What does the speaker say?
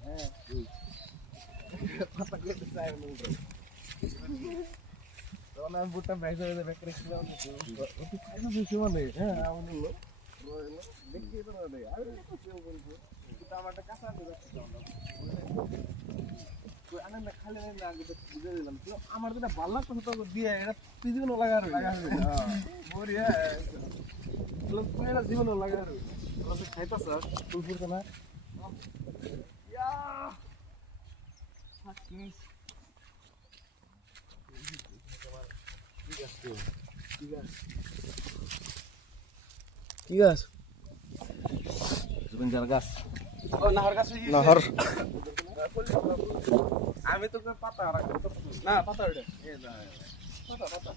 হ্যাঁ পাতা কেটে চাই তখন আমি বুটটা ব্যাগ করে ব্যাগ করে ছিলাম অতি খাইনা বেশি মানে হ্যাঁ আমার নিলো দেখিয়ে তো না আমি তো কেউ বলবো কিন্তু আমারটা কাঁচা আনন্দ খালি না আগে বুঝে দিলাম আমার যেটা ভালো লাগতো সেটা দিয়ে এটা পৃথিবীও লাগার বড়িয়া লোক পুরো জীবনও লাগার খাইতাছ তুই ফুরছে না ইয়া হাকি কি গাছ জুবিন জার গাছ ও নাহর গাছ নাহর আমি তো পাতা না পাতা ওটা পাতা পাতা